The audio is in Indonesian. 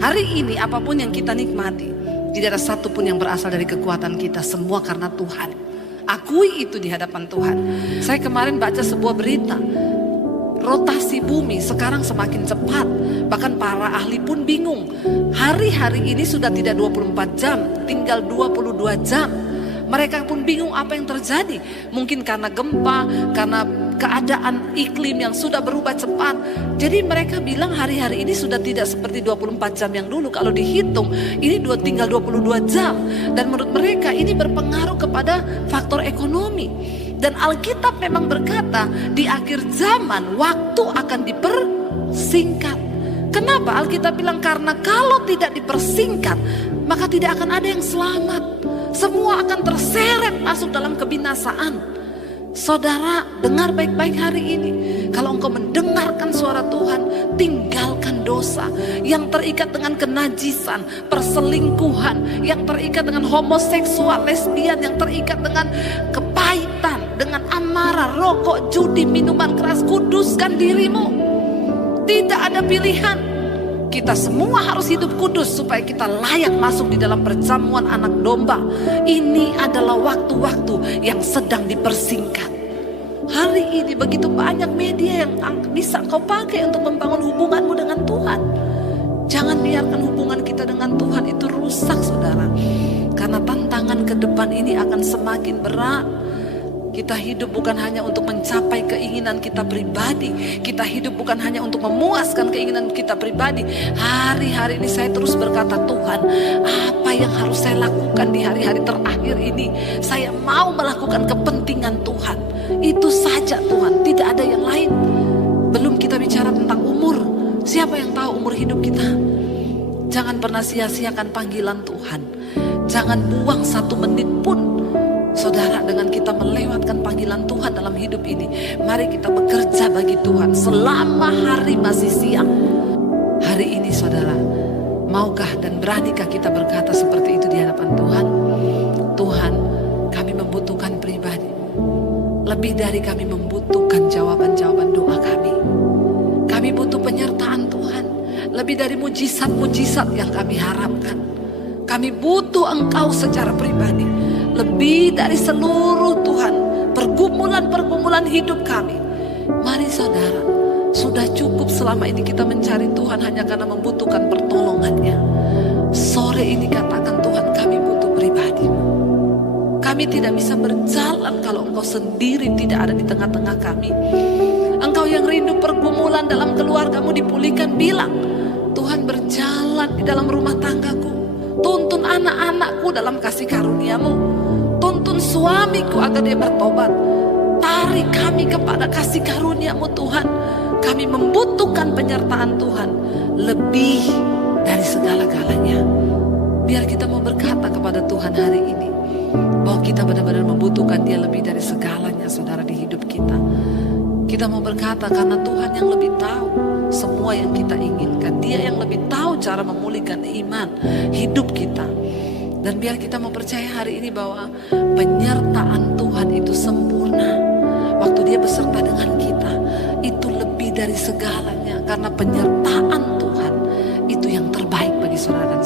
Hari ini apapun yang kita nikmati, tidak ada satu pun yang berasal dari kekuatan kita, semua karena Tuhan. Akui itu di hadapan Tuhan. Saya kemarin baca sebuah berita, rotasi bumi sekarang semakin cepat. Bahkan para ahli pun bingung. Hari-hari ini sudah tidak 24 jam, tinggal 22 jam. Mereka pun bingung apa yang terjadi. Mungkin karena gempa, karena keadaan iklim yang sudah berubah cepat. Jadi mereka bilang hari-hari ini sudah tidak seperti 24 jam yang dulu. Kalau dihitung ini tinggal 22 jam. Dan menurut mereka ini berpengaruh kepada faktor ekonomi. Dan Alkitab memang berkata di akhir zaman waktu akan dipersingkat. Kenapa Alkitab bilang? Karena kalau tidak dipersingkat maka tidak akan ada yang selamat. Semua akan terseret masuk dalam kebinasaan. Saudara, dengar baik-baik hari ini. Kalau engkau mendengarkan suara Tuhan, tinggalkan dosa yang terikat dengan kenajisan, perselingkuhan, yang terikat dengan homoseksual, lesbian, yang terikat dengan kepahitan, dengan amarah, rokok, judi, minuman keras. Kuduskan dirimu. Tidak ada pilihan. Kita semua harus hidup kudus supaya kita layak masuk di dalam perjamuan anak domba. Ini adalah waktu-waktu yang sedang dipersingkat. Hari ini begitu banyak media yang bisa kau pakai untuk membangun hubunganmu dengan Tuhan. Jangan biarkan hubungan kita dengan Tuhan itu rusak, saudara. Karena tantangan ke depan ini akan semakin berat. Kita hidup bukan hanya untuk mencapai keinginan kita pribadi. Kita hidup bukan hanya untuk memuaskan keinginan kita pribadi. Hari-hari ini saya terus berkata, Tuhan, apa yang harus saya lakukan di hari-hari terakhir ini? Saya mau melakukan kepentingan Tuhan. Itu saja Tuhan, tidak ada yang lain. Belum kita bicara tentang umur. Siapa yang tahu umur hidup kita? Jangan pernah sia-siakan panggilan Tuhan. Jangan buang 1 menit pun. Saudara, dengan kita melewatkan panggilan Tuhan dalam hidup ini, mari kita bekerja bagi Tuhan selama hari masih siang. Hari ini saudara, maukah dan beranikah kita berkata seperti itu di hadapan Tuhan? Tuhan, kami membutuhkan pribadi. Lebih dari kami membutuhkan jawaban-jawaban doa kami. Kami butuh penyertaan Tuhan. Lebih dari mujizat-mujizat yang kami harapkan. Kami butuh Engkau secara pribadi. Lebih dari seluruh Tuhan, pergumulan-pergumulan hidup kami. Mari saudara, sudah cukup selama ini kita mencari Tuhan hanya karena membutuhkan pertolongannya. Sore ini katakan, Tuhan, kami butuh pribadi. Kami tidak bisa berjalan kalau Engkau sendiri tidak ada di tengah-tengah kami. Engkau yang rindu pergumulan dalam keluargamu dipulihkan, bilang, Tuhan, berjalan di dalam rumah tanggaku. Tuntun anak-anakku dalam kasih karunia-Mu. Tuntun suamiku agar dia bertobat. Tarik kami kepada kasih karunia-Mu Tuhan. Kami membutuhkan penyertaan Tuhan lebih dari segala-galanya. Biar kita mau berkata kepada Tuhan hari ini bahwa kita benar-benar membutuhkan Dia lebih dari segalanya, saudara, di hidup kita. Kita mau berkata karena Tuhan yang lebih tahu semua yang kita inginkan. Dia yang lebih tahu cara memulihkan iman hidup kita. Dan biar kita mau percaya hari ini bahwa penyertaan Tuhan itu sempurna. Waktu Dia beserta dengan kita, itu lebih dari segalanya. Karena penyertaan Tuhan itu yang terbaik bagi saudara dan